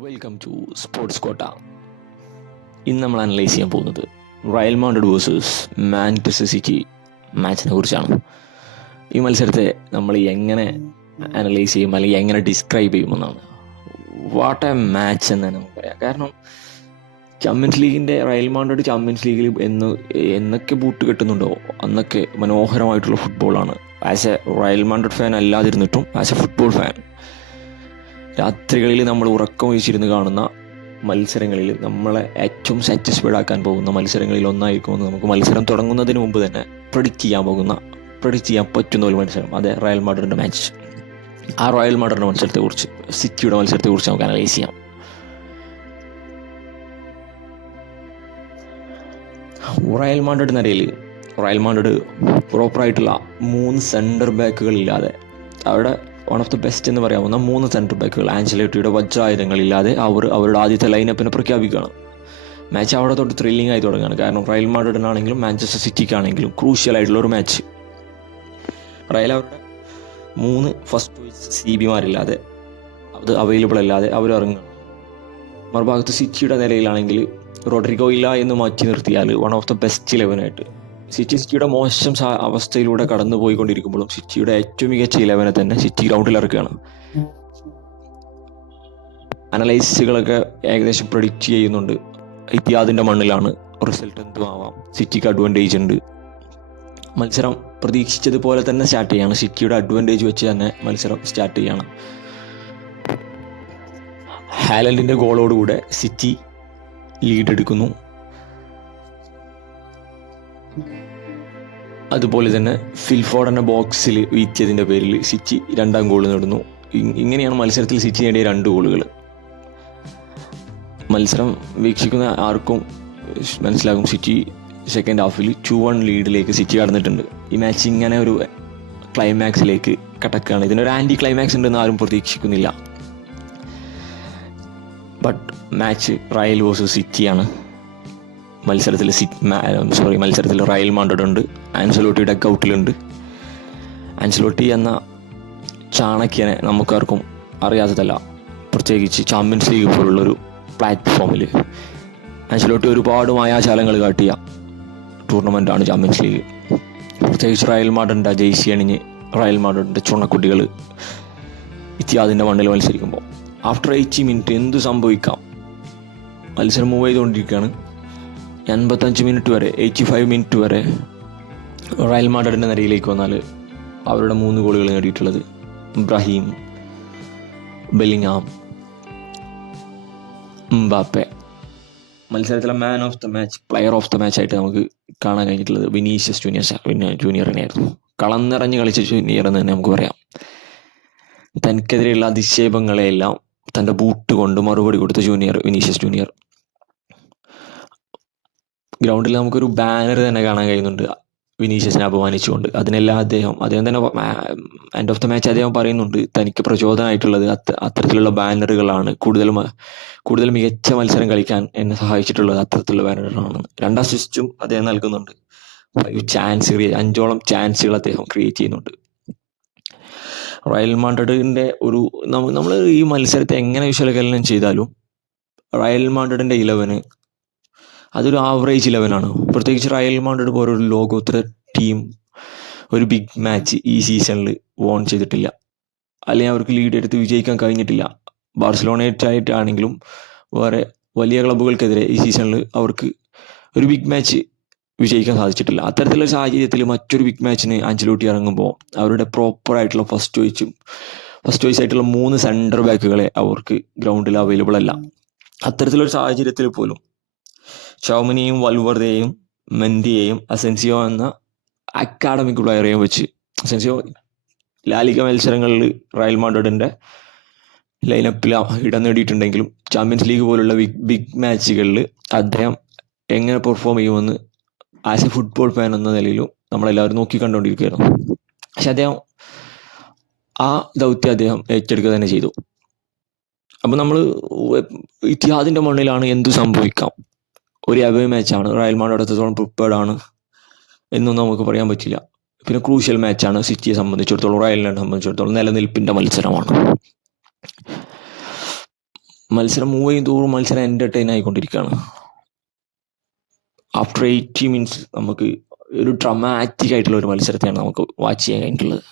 Welcome to sports quota. ഇന്ന് നമ്മൾ analyse ചെയ്യാൻ പോകുന്നത് Real Madrid versus Manchester City മാച്ചിനെ കുറിച്ചാണ്. ഈ മത്സരത്തെ നമ്മൾ എങ്ങനെ അനലൈസ് ചെയ്യും അല്ലെങ്കിൽ എങ്ങനെ ഡിസ്ക്രൈബ് ചെയ്യുമെന്നാണ്. വാട്ട് എ മാച്ച് എന്ന് തന്നെ നമുക്ക് പറയാം. കാരണം ചാമ്പ്യൻസ് ലീഗിൻ്റെ റയൽ മാഡ്രിഡ് ചാമ്പ്യൻസ് ലീഗിൽ എന്നൊക്കെ ബൂട്ട് കെട്ടുന്നുണ്ടോ അന്നൊക്കെ മനോഹരമായിട്ടുള്ള ഫുട്ബോളാണ്. As a Real Madrid fan അല്ലാതിരുന്നിട്ടും ആസ് എ ഫുട്ബോൾ ഫാൻ രാത്രികളിൽ നമ്മൾ ഉറക്കം ഒഴിച്ചിരുന്ന് കാണുന്ന മത്സരങ്ങളിൽ നമ്മളെ ഏറ്റവും സാറ്റിസ്ഫൈഡ് ആക്കാൻ പോകുന്ന മത്സരങ്ങളിൽ ഒന്നായിരിക്കുമെന്ന് നമുക്ക് മത്സരം തുടങ്ങുന്നതിന് മുമ്പ് തന്നെ പ്രെഡിക്റ്റ് ചെയ്യാൻ പറ്റുന്ന ഒരു മത്സരം, അതെ റയൽ മാഡ്രിഡിൻ്റെ മാച്ച്. ആ റയൽ മാഡ്രിഡിൻ്റെ മത്സരത്തെക്കുറിച്ച്, സിറ്റിയുടെ മത്സരത്തെക്കുറിച്ച് നമുക്ക് അനലൈസ് ചെയ്യാം. റയൽ മാഡ്രിഡ് നിരയിൽ റയൽ മാഡ്രിഡ് പ്രോപ്പറായിട്ടുള്ള 3 സെൻറ്റർ ബാക്കുകളില്ലാതെ, അവിടെ വൺ ഓഫ് ദി ബെസ്റ്റ് എന്ന് പറയാവുന്ന 3 സെൻറ്റർ ബാക്കുകൾ ആഞ്ചലോട്ടിയുടെ വജ്രായുധങ്ങളില്ലാതെ അവരുടെ ആദ്യത്തെ ലൈനപ്പിനെ പ്രഖ്യാപിക്കുകയാണ്. മാച്ച് അവിടെ തൊട്ട് ത്രില്ലിംഗ് ആയി തുടങ്ങുകയാണ്. കാരണം റയൽ മാഡ്രിഡിനാണെങ്കിലും മാഞ്ചസ്റ്റർ സിറ്റിക്കാണെങ്കിലും ക്രൂഷ്യൽ ആയിട്ടുള്ള ഒരു മാച്ച്. റയൽ അവരുടെ 3 ഫസ്റ്റ് ചോയ്സ് CBമാരില്ലാതെ, അത് അവൈലബിൾ അല്ലാതെ അവർ ഇറങ്ങുകയാണ്. മറുഭാഗത്ത് സിറ്റിയുടെ നിലയിലാണെങ്കിൽ റോഡ്രിഗോ ഇല്ല എന്ന് മാറ്റി നിർത്തിയാൽ വൺ ഓഫ് ദി ബെസ്റ്റ് 11ആയിട്ട് സിറ്റിയുടെ മോശം അവസ്ഥയിലൂടെ കടന്നു പോയിക്കൊണ്ടിരിക്കുമ്പോഴും സിറ്റിയുടെ ഏറ്റവും മികച്ച 11 തന്നെ സിറ്റി ഗ്രൗണ്ടിൽ ഇറക്കുകയാണ്. അനലൈസുകളൊക്കെ ഏകദേശം പ്രെഡിക്റ്റ് ചെയ്യുന്നുണ്ട്. ഇത്തിഹാദിൻ്റെ മണ്ണിലാണ്, റിസൾട്ട് എന്തും ആവാം, സിറ്റിക്ക് അഡ്വാൻറ്റേജ് ഉണ്ട്. മത്സരം പ്രതീക്ഷിച്ചതുപോലെ തന്നെ സ്റ്റാർട്ട് ചെയ്യാണ്. സിറ്റിയുടെ അഡ്വാൻറ്റേജ് വെച്ച് തന്നെ മത്സരം സ്റ്റാർട്ട് ചെയ്യണം. ഹാലൻഡിൻ്റെ ഗോളോടുകൂടെ സിറ്റി ലീഡ് എടുക്കുന്നു. അതുപോലെ തന്നെ ഫിൽഫോർഡിൻ്റെ ബോക്സിൽ വീഴ്ത്തിയതിൻ്റെ പേരിൽ സിറ്റി 2ാം ഗോൾ നേടുന്നു. ഇങ്ങനെയാണ് മത്സരത്തിൽ സിറ്റി നേടിയ 2 ഗോളുകൾ. മത്സരം വീക്ഷിക്കുന്ന ആർക്കും മനസ്സിലാകും സിറ്റി സെക്കൻഡ് ഹാഫിൽ 2-1 ലീഡിലേക്ക് സിറ്റി കടന്നിട്ടുണ്ട്. ഈ മാച്ച് ഇങ്ങനെ ഒരു ക്ലൈമാക്സിലേക്ക് കടക്കുകയാണ്. ഇതിനൊരു ആൻറ്റി ക്ലൈമാക്സ് ഉണ്ടെന്ന് ആരും പ്രതീക്ഷിക്കുന്നില്ല. ബട്ട് മാച്ച് റയൽ വേഴ്സസ് സിറ്റിയാണ്. മത്സരത്തിൽ റയൽ മാഡ്രിഡ് ഉണ്ട്, ആൻസലോട്ടിയുടെ ഗൗട്ടിലുണ്ട്. ആൻസലോട്ടി എന്ന ചാണക്യനെ നമുക്കാർക്കും അറിയാത്തതല്ല, പ്രത്യേകിച്ച് ചാമ്പ്യൻസ് ലീഗ് പോലുള്ളൊരു പ്ലാറ്റ്ഫോമിൽ. ആൻസലോട്ടി ഒരുപാട് മായാജാലങ്ങൾ കാട്ടിയ ടൂർണമെൻറ്റാണ് ചാമ്പ്യൻസ് ലീഗ്. പ്രത്യേകിച്ച് റയൽ മാഡ്രിഡിൻ്റെ ജേഴ്സി അണിഞ്ഞ് റയൽ മാഡ്രിഡിൻ്റെ ചുണക്കുട്ടികൾ ഇത്തിഹാദിൻ്റെ മണ്ണിൽ മത്സരിക്കുമ്പോൾ ആഫ്റ്റർ 80 മിനിറ്റ് എന്തു സംഭവിക്കാം. മത്സരം മൂവ് ചെയ്തുകൊണ്ടിരിക്കുകയാണ്. 85 മിനിറ്റ് വരെ, 85 മിനിറ്റ് വരെ റയൽ മാഡ്രിഡിൻ്റെ നിരയിലേക്ക് വന്നാൽ അവരുടെ 3 ഗോളുകൾ നേടിയിട്ടുള്ളത് ഇബ്രാഹിം, ബെല്ലിംഗാം, എംബാപ്പെ. മത്സരത്തിലെ man of the match, player of the match ആയിട്ട് നമുക്ക് കാണാൻ കഴിഞ്ഞിട്ടുള്ളത് വിനീഷ്യസ് ജൂനിയറിനെയായിരുന്നു. കളം നിറഞ്ഞ് കളിച്ച ജൂനിയർ എന്ന് തന്നെ നമുക്ക് പറയാം. തനിക്കെതിരെയുള്ള അധിക്ഷേപങ്ങളെയെല്ലാം തൻ്റെ ബൂട്ട് കൊണ്ട് മറുപടി കൊടുത്ത വിനീഷ്യസ് ജൂനിയർ. ഗ്രൗണ്ടിൽ നമുക്കൊരു ബാനർ തന്നെ കാണാൻ കഴിയുന്നുണ്ട് വിനീഷ്യസിനെ അപമാനിച്ചുകൊണ്ട്. അതിനെല്ലാം അദ്ദേഹം തന്നെ എൻഡ് ഓഫ് ദ മാച്ച് അദ്ദേഹം പറയുന്നുണ്ട്, തനിക്ക് പ്രചോദനമായിട്ടുള്ളത് അത്തരത്തിലുള്ള ബാനറുകളാണ്, കൂടുതൽ മികച്ച മത്സരം കളിക്കാൻ എന്നെ സഹായിച്ചിട്ടുള്ളത് അത്തരത്തിലുള്ള ബാനറുകളാണ്. 2 അസിസ്റ്റും അദ്ദേഹം നൽകുന്നുണ്ട്. 5ഓളം ചാൻസുകൾ അദ്ദേഹം ക്രിയേറ്റ് ചെയ്യുന്നുണ്ട്. റയൽ മാഡ്രിഡിൻ്റെ നമ്മൾ ഈ മത്സരത്തെ എങ്ങനെ വിശകലനം ചെയ്താലും റയൽ മാഡ്രിഡിൻ്റെ 11 അതൊരു ആവറേജ് 11ആണ്. പ്രത്യേകിച്ച് റയൽ മാഡ്രിഡ് പോലൊരു ലോകോത്തര ടീം ഒരു ബിഗ് മാച്ച് ഈ സീസണിൽ വോൺ ചെയ്തിട്ടില്ല, അല്ലെങ്കിൽ അവർക്ക് ലീഡ് എടുത്ത് വിജയിക്കാൻ കഴിഞ്ഞിട്ടില്ല. ബാർസലോണയായിട്ടാണെങ്കിലും വേറെ വലിയ ക്ലബ്ബുകൾക്കെതിരെ ഈ സീസണിൽ അവർക്ക് ഒരു ബിഗ് മാച്ച് വിജയിക്കാൻ സാധിച്ചിട്ടില്ല. അത്തരത്തിലുള്ള സാഹചര്യത്തിൽ മറ്റൊരു ബിഗ് മാച്ചിന് ആഞ്ചലോട്ടി ഇറങ്ങുമ്പോൾ അവരുടെ പ്രോപ്പറായിട്ടുള്ള ഫസ്റ്റ് ചോയ്സ് ആയിട്ടുള്ള 3 സെൻറ്റർ ബാക്കുകളെ അവർക്ക് ഗ്രൗണ്ടിൽ അവൈലബിൾ അല്ല. അത്തരത്തിലൊരു സാഹചര്യത്തിൽ പോലും ചൗമനിയും വൽവർദയെയും മെൻഡിയെയും അസെൻസിയോ എന്ന അക്കാഡമിക് പ്ലെയറെയും വെച്ച്, അസെൻസിയോ ലാലിഗ മത്സരങ്ങളിൽ റയൽ മാഡ്രിഡിൻ്റെ ലൈനപ്പിൽ ഇടം നേടിയിട്ടുണ്ടെങ്കിലും ചാമ്പ്യൻസ് ലീഗ് പോലുള്ള ബിഗ് മാച്ചുകളിൽ അദ്ദേഹം എങ്ങനെ പെർഫോം ചെയ്യുമെന്ന് ആസ് എ ഫുട്ബോൾ ഫാൻ എന്ന നിലയിലും നമ്മളെല്ലാവരും നോക്കിക്കണ്ടുകൊണ്ടിരിക്കുകയായിരുന്നു. പക്ഷെ അദ്ദേഹം ആ ദൗത്യം അദ്ദേഹം ഏറ്റെടുക്കുക തന്നെ ചെയ്തു. അപ്പം നമ്മൾ ഇത്തിഹാദിൻ്റെ മണ്ണിലാണ് എന്തു സംഭവിക്കാം. ഒരു അവേ മാച്ചാണ്, റയൽ മാഡ്രിഡ് എത്രത്തോളം പ്രിപ്പയർഡ് ആണ് എന്നൊന്നും നമുക്ക് പറയാൻ പറ്റില്ല. പിന്നെ ക്രൂഷ്യൽ മാച്ചാണ് സിറ്റിയെ സംബന്ധിച്ചിടത്തോളം, റയലിനെ സംബന്ധിച്ചിടത്തോളം നിലനിൽപ്പിൻ്റെ മത്സരമാണ്. മത്സരം മൂവ് ചെയ്യും തോറും മത്സരം എൻ്റർടൈൻ ആയിക്കൊണ്ടിരിക്കുകയാണ്. ആഫ്റ്റർ 80 മിനിറ്റ്സ് നമുക്ക് ഒരു ഡ്രമാറ്റിക് ആയിട്ടുള്ള ഒരു മത്സരത്തെയാണ് നമുക്ക് വാച്ച് ചെയ്യാൻ കഴിഞ്ഞിട്ടുള്ളത്.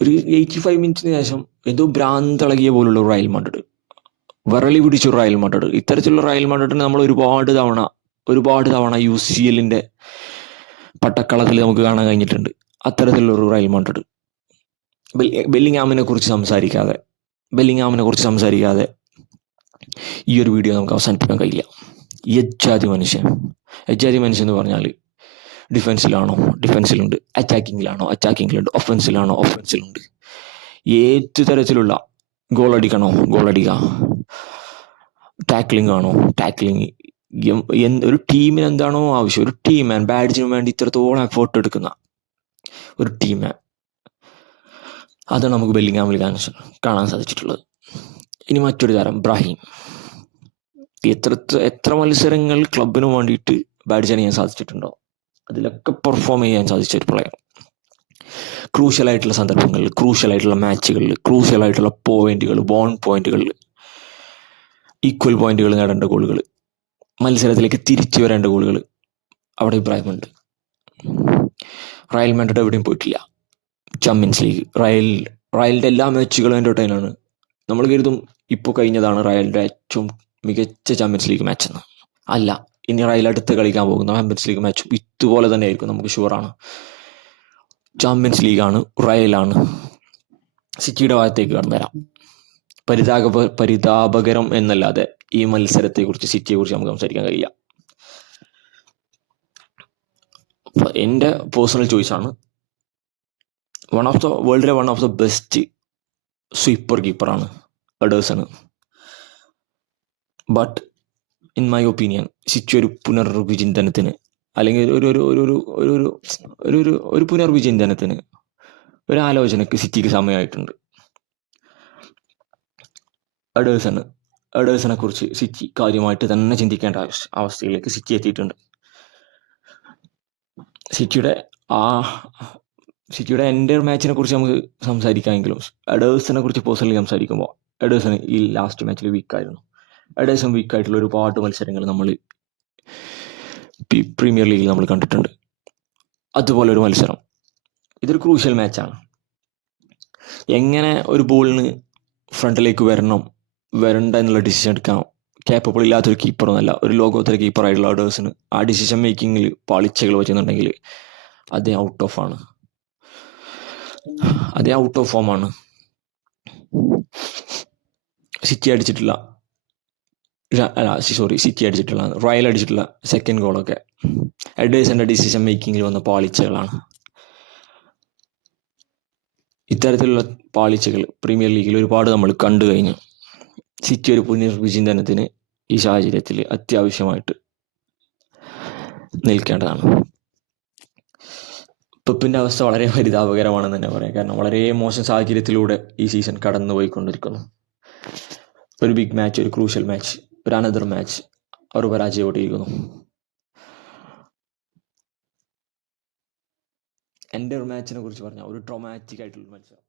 ഒരു 85 മിനിറ്റ്സിന് ശേഷം എന്തോ ഭ്രാന്തളകിയ പോലുള്ള റയൽ മാഡ്രിഡ്, വിറളി പിടിച്ചൊരു റയൽ മാഡ്രിഡ്. ഇത്തരത്തിലുള്ള റയൽ മാഡ്രിഡിനെ നമ്മൾ ഒരുപാട് തവണ UCL പട്ടക്കളത്തിൽ നമുക്ക് കാണാൻ കഴിഞ്ഞിട്ടുണ്ട്. അത്തരത്തിലുള്ളൊരു റയൽ മാഡ്രിഡ്. ബെല്ലിംഗ്ഹാമിനെ കുറിച്ച് സംസാരിക്കാതെ ഈ ഒരു വീഡിയോ നമുക്ക് അവസാനിപ്പിക്കാൻ കഴിയില്ല. എജ്ജാതി മനുഷ്യൻ എന്ന് പറഞ്ഞാൽ ഡിഫൻസിലുണ്ട്, അറ്റാക്കിങ്ങിലുണ്ട്, ഒഫൻസിലുണ്ട്. ഏത് തരത്തിലുള്ള ഗോളടിക്കുക, ടാക്ലിംഗ്, ഒരു ടീമിന് എന്താണോ ആവശ്യം, ഒരു ടീം മാൻ, ബാഡ്ജിന് വേണ്ടി ഇത്രത്തോളം എഫേർട്ട് എടുക്കുന്ന ഒരു ടീം മാൻ, അതാണ് നമുക്ക് ബെല്ലിംഗ്ഹാമിൽ കാണാൻ സാധിച്ചിട്ടുള്ളത്. ഇനി മറ്റൊരു താരം ബ്രാഹിം. എത്ര മത്സരങ്ങൾ ക്ലബിന് വേണ്ടിയിട്ട് ബാഡ്ജ് അണിയാൻ സാധിച്ചിട്ടുണ്ടോ, അതിലൊക്കെ പെർഫോം ചെയ്യാൻ സാധിച്ച ഒരു പ്ലെയർ. ക്രൂഷ്യലായിട്ടുള്ള സന്ദർഭങ്ങളിൽ, ക്രൂഷ്യലായിട്ടുള്ള മാച്ചുകളിൽ, ക്രൂഷ്യലായിട്ടുള്ള പോയിന്റുകളിൽ, ഈക്വൽ പോയിന്റുകൾ നേടേണ്ട ഗോളുകൾ, മത്സരത്തിലേക്ക് തിരിച്ചു വരേണ്ട ഗോളുകൾ അവിടെ ഇബ്രാഹിമുണ്ട്. റയൽ മാഡ്രിഡ് എവിടെയും പോയിട്ടില്ല. ചാമ്പ്യൻസ് ലീഗ്, റയലിൻ്റെ എല്ലാ മാച്ചുകളും എൻ്റർടൈനാണ്. നമ്മൾ കരുതും ഇപ്പോൾ കഴിഞ്ഞതാണ് റയലിൻ്റെ ഏറ്റവും മികച്ച ചാമ്പ്യൻസ് ലീഗ് മാച്ച് എന്ന്. അല്ല, ഇനി റയൽ അടുത്ത് കളിക്കാൻ പോകുന്ന ചാമ്പ്യൻസ് ലീഗ് മാച്ചും ഇതുപോലെ തന്നെ ആയിരിക്കും, നമുക്ക് ഷുവറാണ്. ചാമ്പ്യൻസ് ലീഗാണ്, റയലാണ്. സിറ്റിയുടെ ഭാഗത്തേക്ക് കടന്നു വരാം. പരിതാപകരം എന്നല്ലാതെ ഈ മത്സരത്തെക്കുറിച്ച്, സിറ്റിയെക്കുറിച്ച് നമുക്ക് സംസാരിക്കാൻ കഴിയില്ല. എൻ്റെ പേഴ്സണൽ ചോയ്സാണ്, വേൾഡിലെ one of the best sweeper കീപ്പറാണ് Ederson. But in my opinion City ഒരു പുനർവിചിന്തനത്തിന്, അല്ലെങ്കിൽ ഒരു പുനർവിചിന്തനത്തിന്, ഒരു ആലോചനയ്ക്ക് സിറ്റിക്ക് സമയമായിട്ടുണ്ട്. എഡേഴ്സനെ കുറിച്ച് സിറ്റി കാര്യമായിട്ട് തന്നെ ചിന്തിക്കേണ്ട അവസ്ഥയിലേക്ക് സിറ്റി എത്തിയിട്ടുണ്ട്. സിറ്റിയുടെ എൻ്റെ മാച്ചിനെ കുറിച്ച് നമുക്ക് സംസാരിക്കാമെങ്കിലും എഡേഴ്സനെ കുറിച്ച് പേഴ്സണലി സംസാരിക്കുമ്പോൾ എഡേഴ്സൺ ഈ ലാസ്റ്റ് മാച്ചിൽ വീക്കായിരുന്നു. എഡേഴ്സൺ വീക്കായിട്ടുള്ള ഒരുപാട് മത്സരങ്ങൾ നമ്മൾ പ്രീമിയർ ലീഗിൽ നമ്മൾ കണ്ടിട്ടുണ്ട്. അതുപോലെ ഒരു മത്സരം, ഇതൊരു ക്രൂഷ്യൽ മാച്ചാണ്. എങ്ങനെ ഒരു ബോളിന് ഫ്രണ്ടിലേക്ക് വരണ്ട എന്നുള്ള ഡിസിഷൻ എടുക്കാൻ ക്യാപ്പബിൾ ഇല്ലാത്തൊരു കീപ്പറൊന്നുമല്ല ഒരു ലോകോത്തര കീപ്പറായിട്ടുള്ള എഡേഴ്സണ്. ആ ഡിസിഷൻ മേക്കിങ്ങിൽ പാളിച്ചകൾ പറ്റുന്നുണ്ടെങ്കിൽ അതേ ഔട്ട് ഓഫ് ഫോമാണ്. സിറ്റി അടിച്ചിട്ടുള്ള റയൽ അടിച്ചിട്ടുള്ള സെക്കൻഡ് ഗോളൊക്കെ എഡേഴ്സന്റെ ഡിസിഷൻ മേക്കിങ്ങിൽ വന്ന പാളിച്ചകളാണ്. ഇത്തരത്തിലുള്ള പാളിച്ചകൾ പ്രീമിയർ ലീഗിൽ ഒരുപാട് നമ്മൾ കണ്ടു കഴിഞ്ഞു. സിറ്റി ഒരു പുനർവിചിന്തനത്തിന് ഈ സാഹചര്യത്തിൽ അത്യാവശ്യമായിട്ട് നിൽക്കേണ്ടതാണ്. പെപ്പിൻ്റെ അവസ്ഥ വളരെ പരിതാപകരമാണെന്ന് തന്നെ പറയാം. കാരണം വളരെ മോശം സാഹചര്യത്തിലൂടെ ഈ സീസൺ കടന്നുപോയിക്കൊണ്ടിരിക്കുന്നു. ഒരു ബിഗ് മാച്ച്, ഒരു ക്രൂഷ്യൽ മാച്ച്, ഒരു അനദർ മാച്ച് അവർ പരാജയപ്പെട്ടിരിക്കുന്നു. എൻ്റെ ഒരു മാച്ചിനെ കുറിച്ച് പറഞ്ഞാൽ ഒരു ട്രോമാറ്റിക് ആയിട്ടുള്ള മത്സരം.